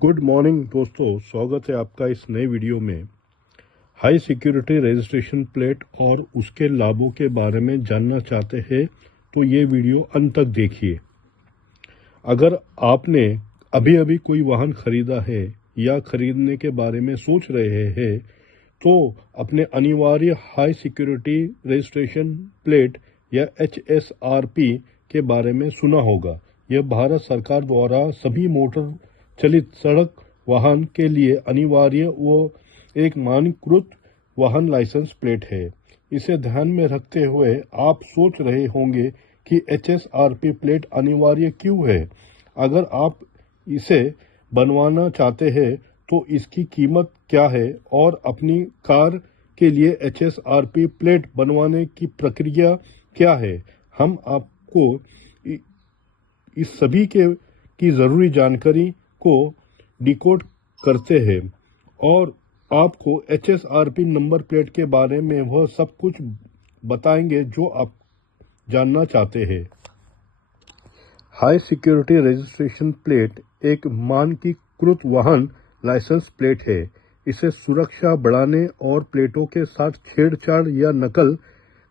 Good morning दोस्तों, स्वागत है आपका इस नए वीडियो में। हाई सिक्योरिटी रजिस्ट्रेशन प्लेट और उसके लाभों के बारे में जानना चाहते हैं तो ये वीडियो अंत तक देखिए। अगर आपने अभी अभी कोई वाहन खरीदा है या खरीदने के बारे में सोच रहे हैं तो अपने अनिवार्य हाई सिक्योरिटी रजिस्ट्रेशन प्लेट या HSRP के बारे में सुना होगा। यह भारत सरकार द्वारा सभी मोटर चलित सड़क वाहन के लिए अनिवार्य व एक मानकीकृत वाहन लाइसेंस प्लेट है। इसे ध्यान में रखते हुए आप सोच रहे होंगे कि HSRP प्लेट अनिवार्य क्यों है। अगर आप इसे बनवाना चाहते हैं तो इसकी कीमत क्या है और अपनी कार के लिए HSRP प्लेट बनवाने की प्रक्रिया क्या है, हम आपको इस सभी की ज़रूरी जानकारी को डिकोड करते हैं और आपको HSRP नंबर प्लेट के बारे में वह सब कुछ बताएंगे जो आप जानना चाहते हैं। हाई सिक्योरिटी रजिस्ट्रेशन प्लेट एक मानकीकृत वाहन लाइसेंस प्लेट है। इसे सुरक्षा बढ़ाने और प्लेटों के साथ छेड़छाड़ या नकल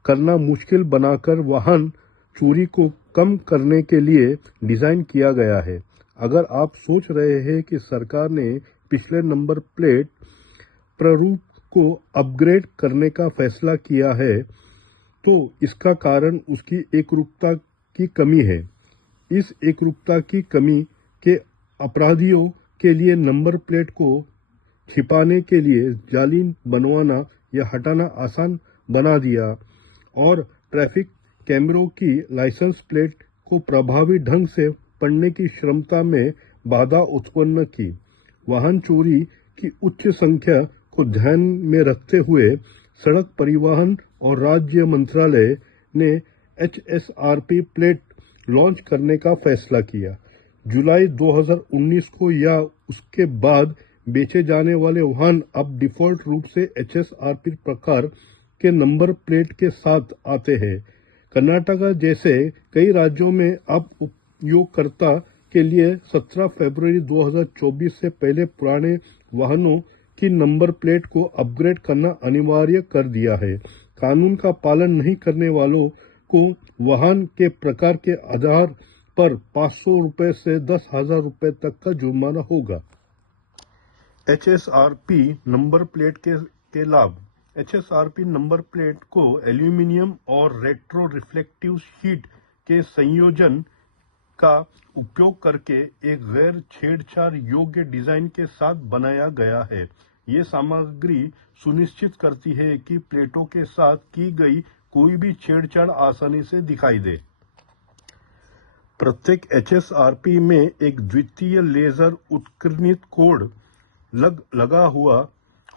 करना मुश्किल बनाकर वाहन चोरी को कम करने के लिए डिज़ाइन किया गया है। अगर आप सोच रहे हैं कि सरकार ने पिछले नंबर प्लेट प्रारूप को अपग्रेड करने का फैसला किया है तो इसका कारण उसकी एकरूपता की कमी है। इस एकरूपता की कमी के अपराधियों के लिए नंबर प्लेट को छिपाने के लिए जाली बनवाना या हटाना आसान बना दिया और ट्रैफिक कैमरों की लाइसेंस प्लेट को प्रभावी ढंग से पढ़ने की क्षमता में बाधा उत्पन्न की। वाहन चोरी की उच्च संख्या को ध्यान में रखते हुए सड़क परिवहन और राज्य मंत्रालय ने HSRP प्लेट लॉन्च करने का फैसला किया। जुलाई 2019 को या उसके बाद बेचे जाने वाले वाहन अब डिफ़ॉल्ट रूप से HSRP प्रकार के नंबर प्लेट के साथ आते हैं। कर्नाटक जैसे कई राज्यों में अब उपयोगकर्ता के लिए 17 फरवरी 2024 से पहले पुराने वाहनों की नंबर प्लेट को अपग्रेड करना अनिवार्य कर दिया है। कानून का पालन नहीं करने वालों को वाहन के प्रकार के आधार पर 500 रुपये से 10,000 रुपये तक का जुर्माना होगा। HSRP नंबर प्लेट के लाभ। HSRP नंबर प्लेट को एल्यूमिनियम और रेट्रो रिफ्लेक्टिव शीट के संयोजन का उपयोग करके एक गैर छेड़छाड़ योग्य डिजाइन के साथ बनाया गया है। ये सामग्री सुनिश्चित करती है कि प्लेटों के साथ की गई कोई भी छेड़छाड़ आसानी से दिखाई दे। प्रत्येक HSRP में एक द्वितीय लेजर उत्कीर्णित कोड लगा हुआ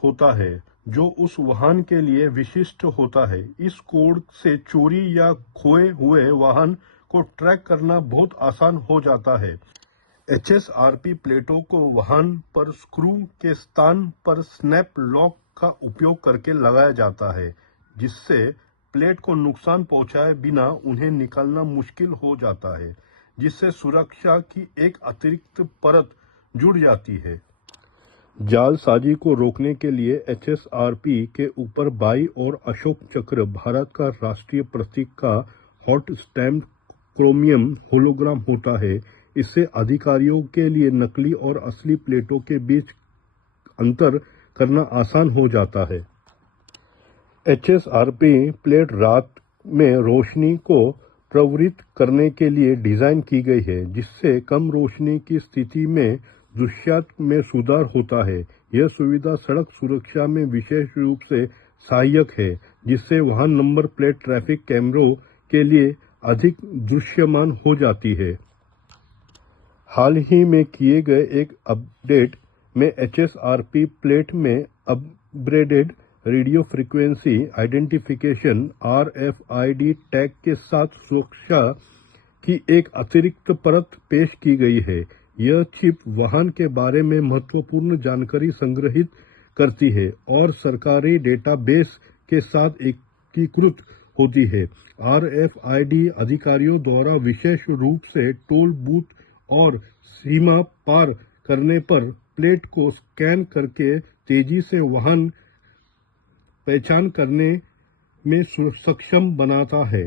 होता है जो उस वाहन के लिए विशिष्ट होता है। इस कोड से चोरी या खोए हुए वाहन को ट्रैक करना बहुत आसान हो जाता है। HSRP प्लेटों को वाहन पर स्क्रू के स्थान पर स्नैप लॉक का उपयोग करके लगाया जाता है, जिससे प्लेट को नुकसान पहुंचाए बिना उन्हें निकालना मुश्किल हो जाता है, जिससे सुरक्षा की एक अतिरिक्त परत जुड़ जाती है। जालसाजी को रोकने के लिए HSRP के ऊपर बाईं ओर अशोक चक्र, भारत का राष्ट्रीय प्रतीक का हॉट स्टैम्प क्रोमियम होलोग्राम होता है। इससे अधिकारियों के लिए नकली और असली प्लेटों के बीच अंतर करना आसान हो जाता है। HSRP प्लेट रात में रोशनी को प्रवृत्त करने के लिए डिज़ाइन की गई है, जिससे कम रोशनी की स्थिति में दृश्यता में सुधार होता है। यह सुविधा सड़क सुरक्षा में विशेष रूप से सहायक है, जिससे वाहन नंबर प्लेट ट्रैफिक कैमरों के लिए अधिक दृश्यमान हो जाती है। हाल ही में किए गए एक अपडेट में HSRP प्लेट में upgraded radio frequency identification RFID tag के साथ सुरक्षा की एक अतिरिक्त परत पेश की गई है। यह चिप वाहन के बारे में महत्वपूर्ण जानकारी संग्रहित करती है और सरकारी डेटाबेस के साथ एकीकृत होती है। RFID अधिकारियों द्वारा विशेष रूप से टोल बूथ और सीमा पार करने पर प्लेट को स्कैन करके तेजी से वाहन पहचान करने में सक्षम बनाता है।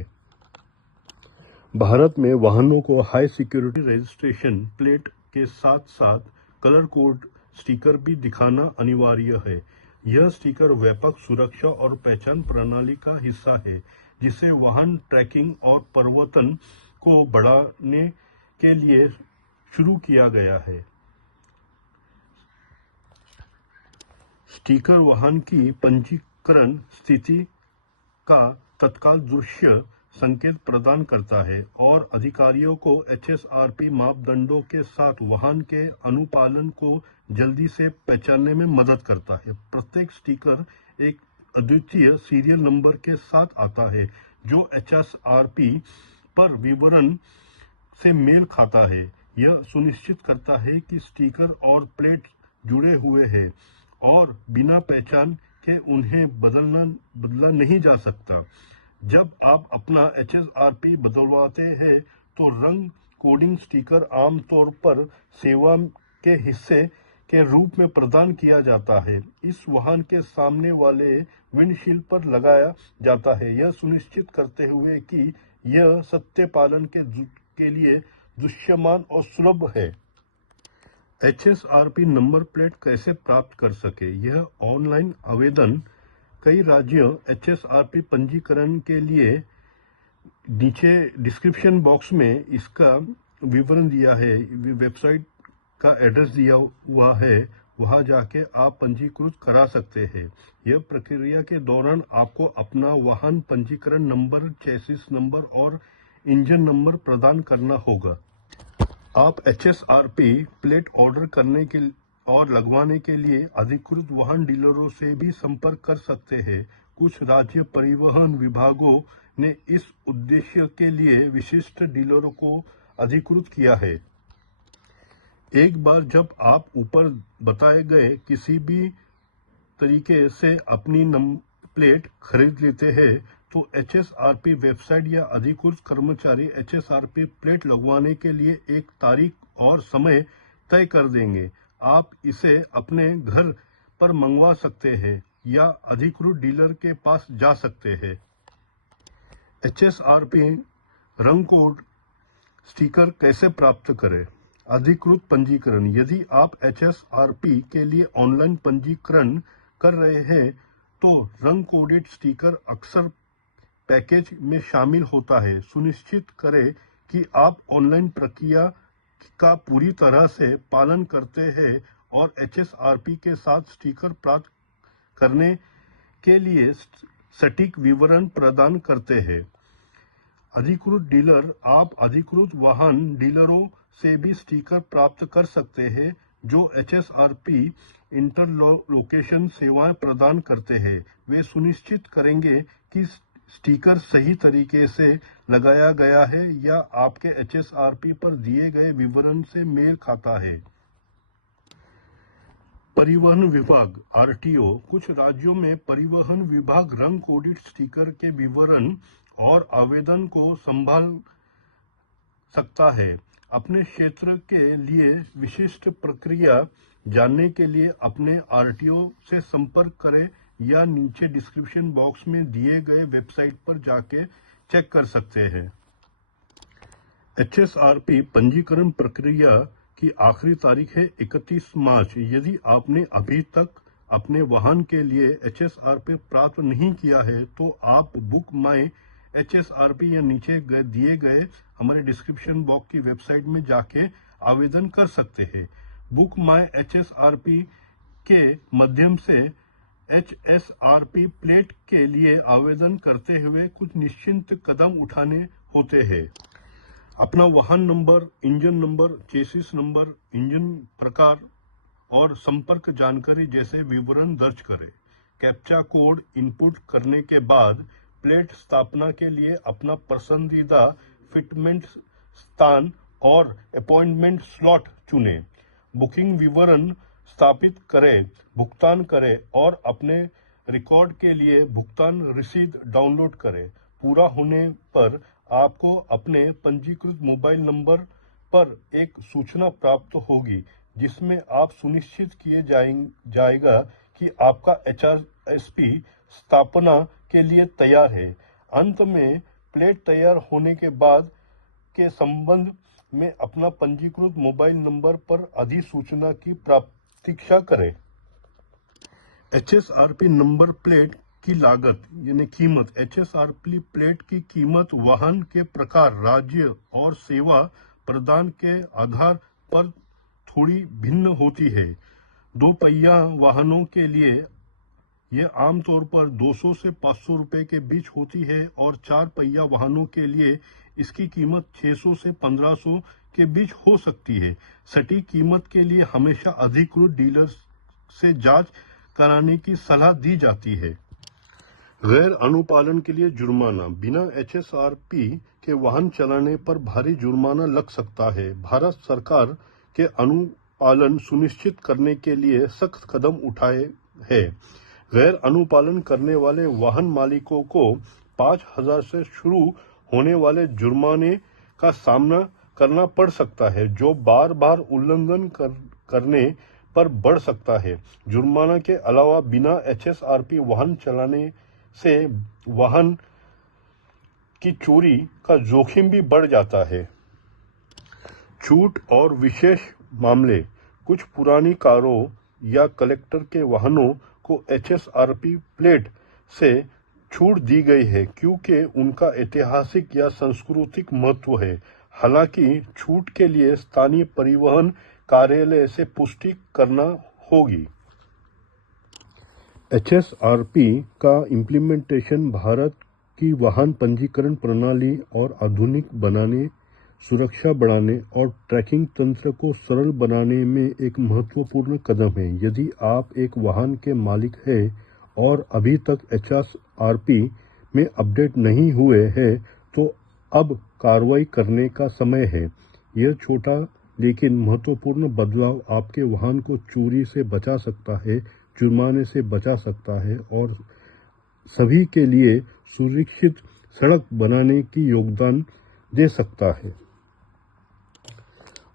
भारत में वाहनों को हाई सिक्योरिटी रजिस्ट्रेशन प्लेट के साथ साथ कलर कोड स्टिकर भी दिखाना अनिवार्य है। यह स्टिकर व्यापक सुरक्षा और पहचान प्रणाली का हिस्सा है, जिसे वाहन ट्रैकिंग और परिवर्तन को बढ़ाने के लिए शुरू किया गया है। स्टिकर वाहन की पंजीकरण स्थिति का तत्काल दृश्य संकेत प्रदान करता है और अधिकारियों को HSRP मापदंडों के साथ वाहन के अनुपालन को जल्दी से पहचानने में मदद करता है। प्रत्येक स्टिकर एक अद्वितीय सीरियल नंबर के साथ आता है, जो HSRP पर विवरण से मेल खाता है। यह सुनिश्चित करता है कि स्टिकर और प्लेट जुड़े हुए हैं और बिना पहचान के उन्हें बदला नहीं जा सकता। जब आप अपना HSRP बदलवाते हैं तो रंग कोडिंग स्टिकर आमतौर पर सेवा के हिस्से के रूप में प्रदान किया जाता है। इस वाहन के सामने वाले विंडशील्ड पर लगाया जाता है, यह सुनिश्चित करते हुए कि यह सत्य पालन के लिए दृश्यमान और सुलभ है। HSRP नंबर प्लेट कैसे प्राप्त कर सके? यह ऑनलाइन आवेदन कई राज्यों HSRP पंजीकरण के लिए नीचे डिस्क्रिप्शन बॉक्स में इसका विवरण दिया है, वेबसाइट का एड्रेस दिया हुआ है, वहां जाके आप पंजीकृत करा सकते हैं। यह प्रक्रिया के दौरान आपको अपना वाहन पंजीकरण नंबर, चेसिस नंबर और इंजन नंबर प्रदान करना होगा। आप HSRP प्लेट ऑर्डर करने के और लगवाने के लिए अधिकृत वाहन डीलरों से भी संपर्क कर सकते हैं। कुछ राज्य परिवहन विभागों ने इस उद्देश्य के लिए विशिष्ट डीलरों को अधिकृत किया है। एक बार जब आप ऊपर बताए गए किसी भी तरीके से अपनी नंबर प्लेट खरीद लेते हैं तो HSRP वेबसाइट या अधिकृत कर्मचारी HSRP प्लेट लगवाने के लिए एक तारीख और समय तय कर देंगे। आप इसे अपने घर पर मंगवा सकते हैं या अधिकृत डीलर के पास जा सकते हैं। HSRP रंग कोड स्टिकर कैसे प्राप्त करें? अधिकृत पंजीकरण। यदि आप HSRP के लिए ऑनलाइन पंजीकरण कर रहे हैं तो रंग कोडेड स्टिकर अक्सर पैकेज में शामिल होता है। सुनिश्चित करें कि आप ऑनलाइन प्रक्रिया का पूरी तरह से पालन करते हैं और HSRP के साथ स्टिकर प्राप्त करने के लिए सटीक विवरण प्रदान करते हैं। अधिकृत डीलर। आप अधिकृत वाहन डीलरों से भी स्टिकर प्राप्त कर सकते हैं जो HSRP इंटरलोकेशन सेवाएं प्रदान करते हैं। वे सुनिश्चित करेंगे कि स्टिकर सही तरीके से लगाया गया है या आपके HSRP पर दिए गए विवरण से मेल खाता है। परिवहन विभाग RTO। कुछ राज्यों में परिवहन विभाग रंग कोडित स्टिकर के विवरण और आवेदन को संभाल सकता है। अपने क्षेत्र के लिए विशिष्ट प्रक्रिया जानने के लिए अपने RTO से संपर्क करें या नीचे डिस्क्रिप्शन बॉक्स में दिए गए वेबसाइट पर जाके चेक कर सकते हैं। HSRP पंजीकरण प्रक्रिया की आखिरी तारीख है 31 मार्च। यदि आपने अभी तक अपने वाहन के लिए HSRP प्राप्त नहीं किया है तो आप बुक माई HSRP या नीचे दिए गए हमारे डिस्क्रिप्शन बॉक्स की वेबसाइट में जाके आवेदन कर सकते हैं। बुक माई HSRP के माध्यम से HSRP प्लेट के लिए आवेदन करते हुए कुछ निश्चित कदम उठाने होते हैं। अपना वाहन number, engine number, chassis number, engine प्रकार और संपर्क जानकारी जैसे विवरण दर्ज करें। कैप्चा कोड इनपुट करने के बाद प्लेट स्थापना के लिए अपना पसंदीदा फिटमेंट स्थान और अपॉइंटमेंट स्लॉट चुनें। बुकिंग विवरण स्थापित करें, भुगतान करें और अपने रिकॉर्ड के लिए भुगतान रसीद डाउनलोड करें। पूरा होने पर आपको अपने पंजीकृत मोबाइल नंबर पर एक सूचना प्राप्त होगी जिसमें आप सुनिश्चित किए जाएगा कि आपका HRSP स्थापना के लिए तैयार है। अंत में प्लेट तैयार होने के बाद के संबंध में अपना पंजीकृत मोबाइल नंबर पर अधिसूचना की प्रतीक्षा करें। HSRP नंबर प्लेट की लागत यानी कीमत। HSRP प्लेट की कीमत वाहन के प्रकार, राज्य और सेवा प्रदान के आधार पर थोड़ी भिन्न होती है। 2 पहिया वाहनों के लिए यह आमतौर पर 200 से 500 रुपए के बीच होती है और 4 पहिया वाहनों के लिए इसकी कीमत 600 से 1500 के बीच हो सकती है। सटीक कीमत के लिए हमेशा अधिकृत डीलर से जांच कराने की सलाह दी जाती है। गैर अनुपालन के लिए जुर्माना। बिना HSRP के वाहन चलाने पर भारी जुर्माना लग सकता है। भारत सरकार के अनुपालन सुनिश्चित करने के लिए सख्त कदम उठाए हैं। गैर अनुपालन करने वाले वाहन मालिकों को 5,000 से शुरू होने वाले जुर्माने का सामना करना पड़ सकता है, जो बार बार उल्लंघन करने पर बढ़ सकता है। जुर्माना के अलावा बिना HSRP वाहन चलाने से वाहन की चोरी का जोखिम भी बढ़ जाता है। छूट और विशेष मामले। कुछ पुरानी कारों या कलेक्टर के वाहनों को HSRP प्लेट से छूट दी गई है क्योंकि उनका ऐतिहासिक या सांस्कृतिक महत्व है। हालांकि छूट के लिए स्थानीय परिवहन कार्यालय से पुष्टि करना होगी। HSRP का इम्प्लीमेंटेशन भारत की वाहन पंजीकरण प्रणाली और आधुनिक बनाने, सुरक्षा बढ़ाने और ट्रैकिंग तंत्र को सरल बनाने में एक महत्वपूर्ण कदम है। यदि आप एक वाहन के मालिक हैं और अभी तक HSRP में अपडेट नहीं हुए हैं, तो अब कार्रवाई करने का समय है। यह छोटा लेकिन महत्वपूर्ण बदलाव आपके वाहन को चोरी से बचा सकता है, जुर्माने से बचा सकता है और सभी के लिए सुरक्षित सड़क बनाने की योगदान दे सकता है।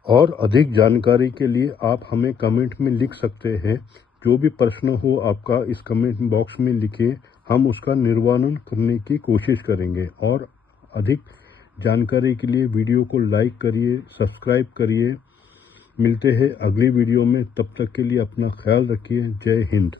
और अधिक जानकारी के लिए आप हमें कमेंट में लिख सकते हैं। जो भी प्रश्न हो आपका इस कमेंट बॉक्स में लिखिए, हम उसका निर्वाणन करने की कोशिश करेंगे। और अधिक जानकारी के लिए वीडियो को लाइक करिए, सब्सक्राइब करिए। मिलते हैं अगली वीडियो में, तब तक के लिए अपना ख्याल रखिए। जय हिंद।